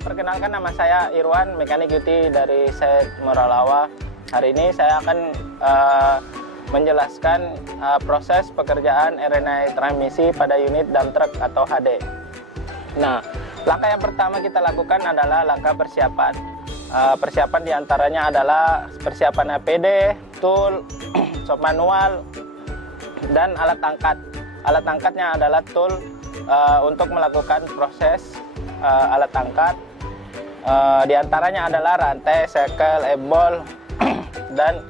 perkenalkan, nama saya Irwan, mekanik UT dari Set Moralawa. Hari ini saya akan menjelaskan proses pekerjaan RNA transmisi pada unit dump truck atau HD. Nah, langkah yang pertama kita lakukan adalah langkah persiapan. Persiapan diantaranya adalah persiapan APD, tool, shop manual, dan alat angkat. Alat angkatnya adalah tool untuk melakukan proses alat angkat. Di antaranya adalah rantai, sekel, ebol, dan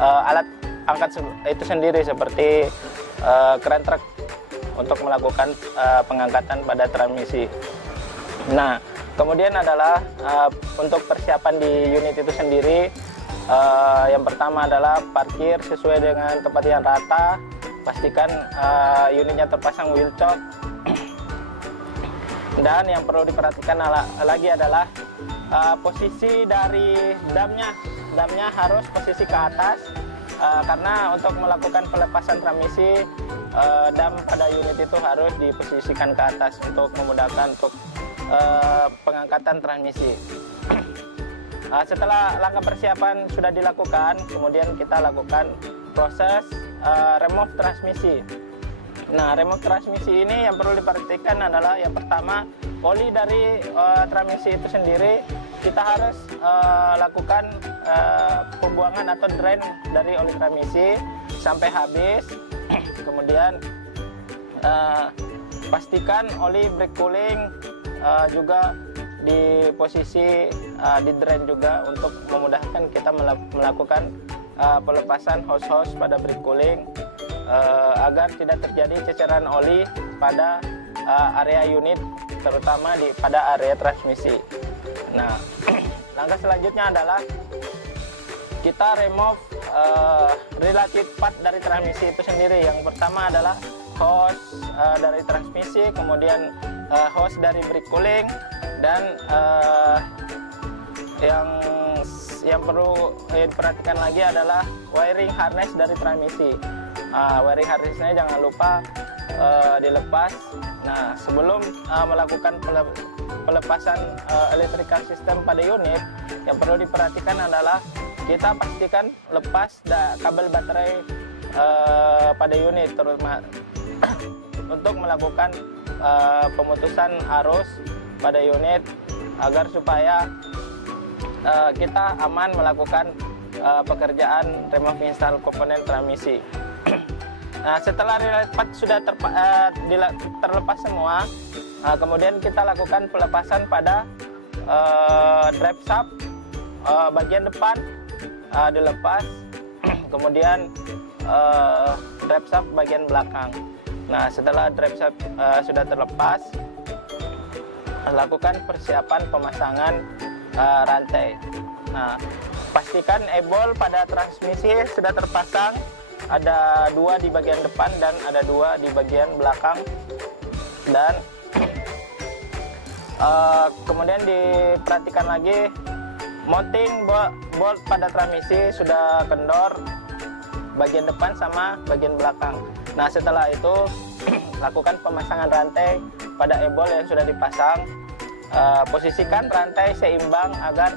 alat angkat itu sendiri seperti kran truk untuk melakukan pengangkatan pada transmisi. Nah, kemudian adalah untuk persiapan di unit itu sendiri, yang pertama adalah parkir sesuai dengan tempat yang rata. Pastikan unitnya terpasang wheel chock. Dan yang perlu diperhatikan lagi adalah posisi dari damnya harus posisi ke atas, karena untuk melakukan pelepasan transmisi, dam pada unit itu harus diposisikan ke atas untuk memudahkan untuk pengangkatan transmisi. Setelah langkah persiapan sudah dilakukan, kemudian kita lakukan proses remove transmisi. Nah, remove transmisi ini yang perlu diperhatikan adalah yang pertama, oli dari transmisi itu sendiri kita harus lakukan pembuangan atau drain dari oli transmisi sampai habis. Kemudian pastikan oli brake cooling juga di posisi di drain juga untuk memudahkan kita melakukan pelepasan hose pada brake cooling agar tidak terjadi ceceran oli pada area unit, terutama pada area transmisi. Nah, langkah selanjutnya adalah kita remove related part dari transmisi itu sendiri. Yang pertama adalah hose dari transmisi, kemudian hose dari brake cooling, dan yang perlu diperhatikan lagi adalah wiring harness dari transmisi. Wiring harnessnya jangan lupa dilepas. Nah, sebelum melakukan pelepasan electrical system pada unit, yang perlu diperhatikan adalah kita pastikan lepas kabel baterai pada unit, terutama untuk melakukan pemutusan arus pada unit agar supaya kita aman melakukan pekerjaan remove install komponen transmisi. Nah, setelah related part sudah terlepas semua, kemudian kita lakukan pelepasan pada drive shaft bagian depan dilepas, kemudian drive shaft bagian belakang. Nah, setelah drive shaft sudah terlepas, lakukan persiapan pemasangan rantai. Nah, pastikan ebol pada transmisi sudah terpasang, ada 2 di bagian depan dan ada 2 di bagian belakang. Dan kemudian diperhatikan lagi, mounting bolt pada transmisi sudah kendor bagian depan sama bagian belakang. Nah, setelah itu lakukan pemasangan rantai pada ebol yang sudah dipasang. Posisikan rantai seimbang agar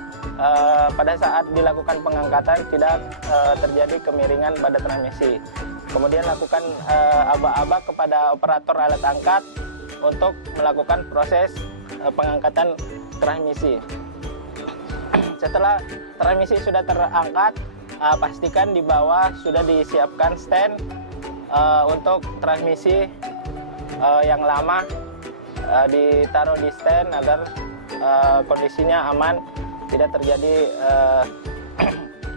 pada saat dilakukan pengangkatan tidak terjadi kemiringan pada transmisi. Kemudian lakukan aba-aba kepada operator alat angkat untuk melakukan proses pengangkatan transmisi. Setelah transmisi sudah terangkat, pastikan di bawah sudah disiapkan stand untuk transmisi yang lama, ditaruh di stand agar kondisinya aman, tidak terjadi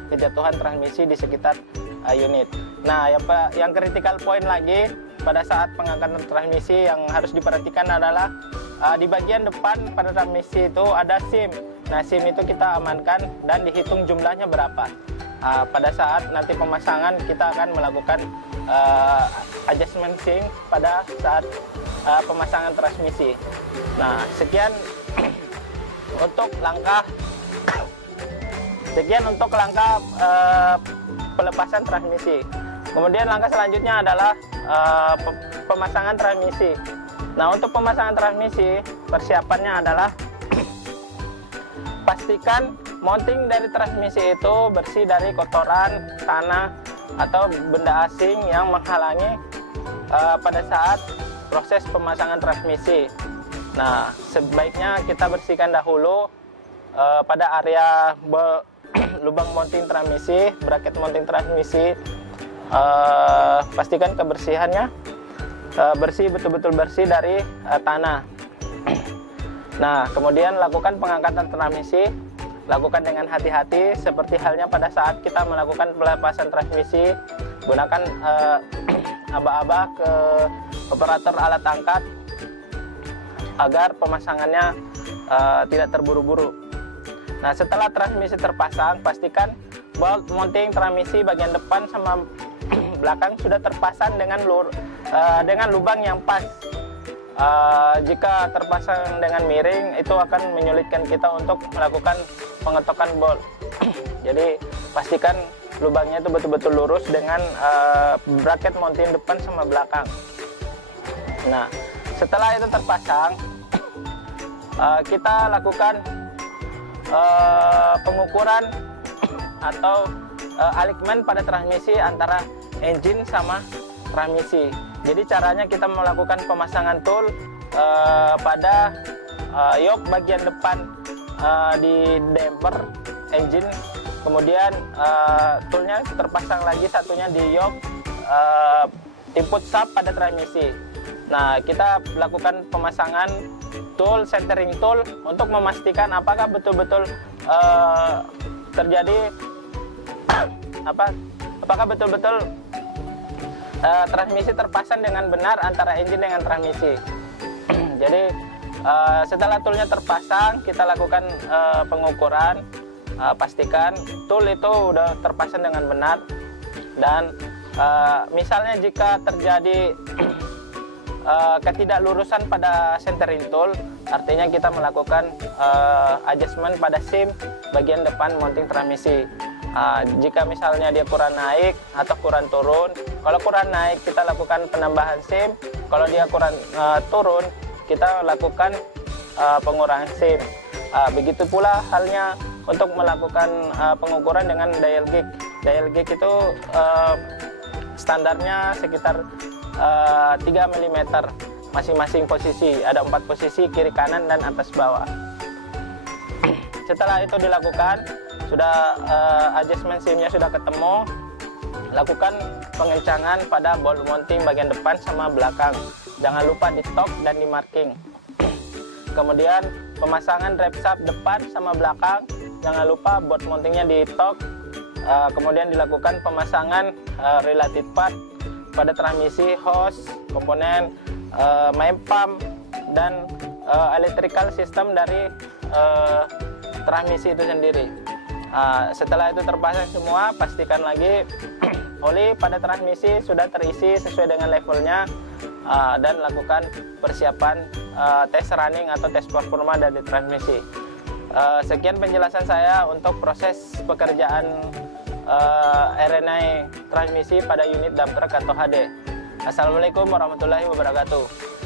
kejatuhan transmisi di sekitar unit. Nah, yang critical point lagi pada saat pengangkatan transmisi yang harus diperhatikan adalah di bagian depan pada transmisi itu ada SIM. Nah, SIM itu kita amankan dan dihitung jumlahnya berapa. Pada saat nanti pemasangan kita akan melakukan adjustment SIM pada saat pemasangan transmisi. Nah, sekian untuk langkah pelepasan transmisi. Kemudian langkah selanjutnya adalah pemasangan transmisi. Nah, untuk pemasangan transmisi, persiapannya adalah pastikan mounting dari transmisi itu bersih dari kotoran, tanah, atau benda asing yang menghalangi pada saat proses pemasangan transmisi. Nah, sebaiknya kita bersihkan dahulu pada area lubang mounting transmisi, bracket mounting transmisi. Pastikan kebersihannya bersih, betul-betul bersih dari tanah. Nah, kemudian lakukan pengangkatan transmisi. Lakukan dengan hati-hati, seperti halnya pada saat kita melakukan pelepasan transmisi. Gunakan aba-aba ke operator alat angkat agar pemasangannya tidak terburu-buru. Nah, setelah transmisi terpasang, pastikan bolt mounting transmisi bagian depan sama belakang sudah terpasang dengan lubang yang pas. Jika terpasang dengan miring, itu akan menyulitkan kita untuk melakukan pengetokan bolt. Jadi pastikan lubangnya itu betul-betul lurus dengan bracket mounting depan sama belakang. Nah, setelah itu terpasang, kita lakukan pengukuran atau alignment pada transmisi antara engine sama transmisi. Jadi caranya kita melakukan pemasangan tool pada yoke bagian depan di damper engine, kemudian toolnya terpasang lagi satunya di yoke input sub pada transmisi. Nah, kita lakukan pemasangan tool, centering tool untuk memastikan apakah betul-betul terjadi apakah betul-betul transmisi terpasang dengan benar antara engine dengan transmisi. Jadi setelah toolnya terpasang, kita lakukan pengukuran, pastikan tool itu udah terpasang dengan benar. Dan misalnya jika terjadi ketidaklurusan pada centering tool, artinya kita melakukan adjustment pada sim bagian depan mounting transmisi. Jika misalnya dia kurang naik atau kurang turun, kalau kurang naik kita lakukan penambahan sim, kalau dia kurang turun kita lakukan pengurangan sim. Begitu pula halnya untuk melakukan pengukuran dengan dial gauge. Dial gauge itu standarnya sekitar 3 mm masing-masing posisi, ada 4 posisi kiri kanan dan atas bawah. Setelah itu dilakukan, sudah adjustment simnya sudah ketemu, lakukan pengencangan pada bolt mounting bagian depan sama belakang. Jangan lupa di torque dan di marking. Kemudian pemasangan drive shaft depan sama belakang, jangan lupa bolt mountingnya di torque. Kemudian dilakukan pemasangan related part pada transmisi, hose, komponen, main pump, dan electrical system dari transmisi itu sendiri. Setelah itu terpasang semua, pastikan lagi oli pada transmisi sudah terisi sesuai dengan levelnya, dan lakukan persiapan tes running atau tes performa dari transmisi. Sekian penjelasan saya untuk proses pekerjaan RNI transmisi pada unit dump truck atau HD. Assalamualaikum warahmatullahi wabarakatuh.